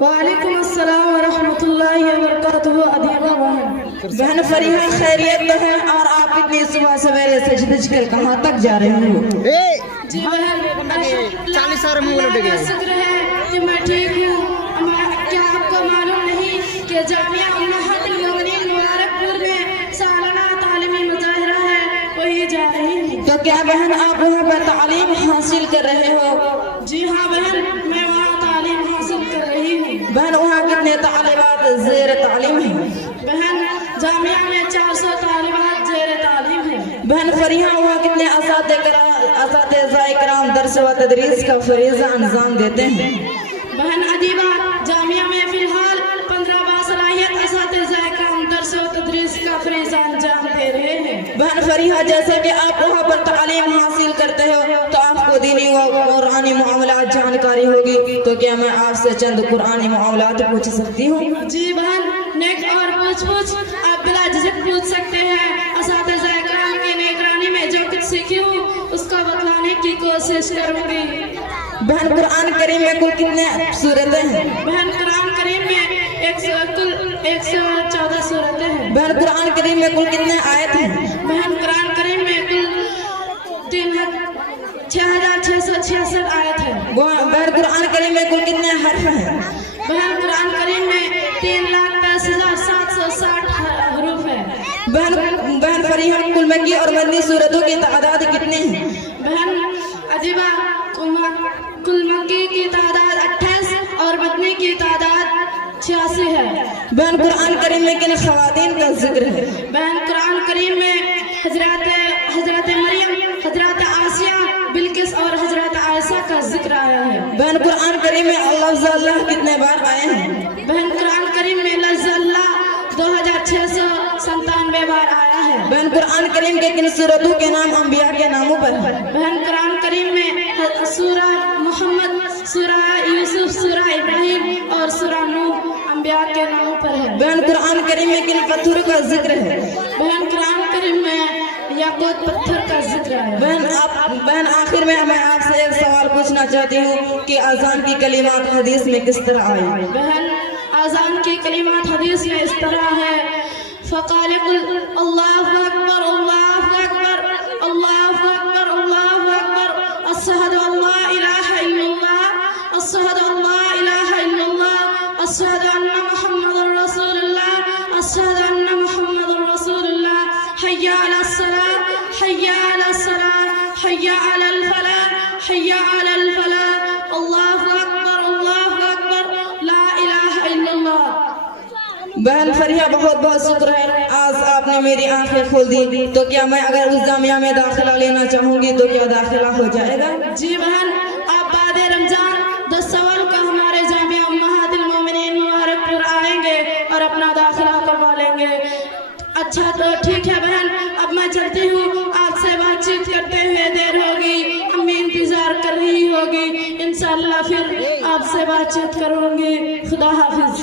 वालेकुम अस्सलाम व रहमतुल्लाहि व बरकातुहू। अदीबा बहन फरीहा खैरियत तो है, और आप इतनी सुबह सवेरे सजदे कर कहाँ तक जा रहे हो? जी बहन 40 और मुंह लुट गए। शुक्र है कि मैं ठीक हूँ। क्या आपको मालूम नहीं कि जामिया उम्महातुल मोमिनीन मुबारकपुर में सालाना तालीमी मुजाहिरा है, वही जा रही हूँ। तो क्या बहन आप वहाँ पर तालीम हासिल कर रहे हो? जी हाँ बहन, मैं वहाँ तालीम हासिल कर रही हूँ। बहन वहाँ कितने तालिबात ज़ेर तालीम है? बहन जामिया में 400 तालिबात ज़ेर तालीम है। बहन फरीहा वहाँ कितने असातिज़ा इकराम दर्स व तदरीस का फरीज़ा अंजाम देते हैं? बहन अदीबा जामिया में फिलहाल 15 बासलाहियत असातिज़ा इकराम दर्स व तदरीस का फरीज़ा अंजाम दे रहे हैं। बहन फरीहा जैसे कि आप वहाँ पर तालीम हासिल करते हो तो आपको दीनी व कुरानी मामलात जानकारी होगी, तो क्या मैं आपसे चंद कुरानी मामलात पूछ सकती हूँ? जी बहन, नेक और पूछ आप बिला झिझक पूछ सकते हैं। असातिज़ा इकराम की निगरानी में जो कुछ सीखी हूँ उसको बतलाने की कोशिश करूँगी। बहन कुरान करीम में कुल कितने सूरतें हैं? बहन कुरान करीम में कुल 114 सूरतें हैं। बहन कुरान करीम में कुल कितने आयत हैं? बहन कुरान करीम में कुल 6666 आयत है। बहन कुरान करीम में कुल कितने हर्फ हैं? बहन कुरान करीम में 3,10,760 हरूफ है। बहन फरीहा कुल मक्की और मदनी सूरतों की तादाद कितनी है? बहन अदीबा कुल मक्की की तादाद 28 और मदनी की तादाद 86 है। बहन कुरान करीम में किन ख़वातीन का जिक्र है? बहन कुरान करीम में हजरत मरियम, हजरत आसिया, बिल्किस और हजरत आयशा का जिक्र आया है। बहन कुरान करीम में अल्लाह कितने बार आए हैं? बहन कुरान करीम में अल्लाह 2697 बार आया है। बहन कुरान करीम के किन सूरतों के नाम अंबिया के नामों पर है? बहन कुरान करीम में सूरा मोहम्मद, सूरा यूसुफ, सूरा इब्राहिम और सूरा नूह अंबिया के नामों पर है। बहन कुरान करीम में किन पत्थरों का जिक्र है? बहन कुरान करीम में याकूत पत्थर का जिक्र है। बहन आखिर में मैं आपसे एक सवाल पूछना चाहती हूँ कि अज़ान की कलिमात हदीस में किस तरह आई? बहन अज़ान की कलिमात हदीस में इस तरह है, फ़क़ाले कुल अल्लाहु अकबर अल्लाहु अकबर अल्लाहु अकबर अल्लाहु अकबर अशहदु अल्ला इलाहा इल्लल्लाह अशहदु अल्ला इलाहा इल्लल्लाह अशहदु अन्ना मुहम्मदुर रसूलुल्लाह अशहदु अन्ना मुहम्मदुर रसूलुल्लाह हय्या अलस सलाह हय्या अलस सलाह हय्या अलल फलाह हय्या अलल फलाह अल्लाहु अकबर ला इलाहा इल्लल्लाह। बहन फरीहा बहुत बहुत शुक्र है, आज आपने मेरी आंखें खोल दी। तो क्या मैं अगर उस जामिया में दाखिला लेना चाहूंगी तो क्या दाखिला हो जाएगा? जी बहन, आप बाद रमजान 10 सवाल का हमारे जामिया उम्महातुल मोमिनीन मुबारकपुर आएंगे और अपना दाखिला करवा लेंगे। अच्छा तो ठीक है बहन, अब मैं चलती हूँ। आपसे बातचीत करते हुए देर होगी, अम्मी इंतजार कर रही होगी, इंशाअल्लाह फिर आपसे बातचीत करूंगी। खुदा हाफिज।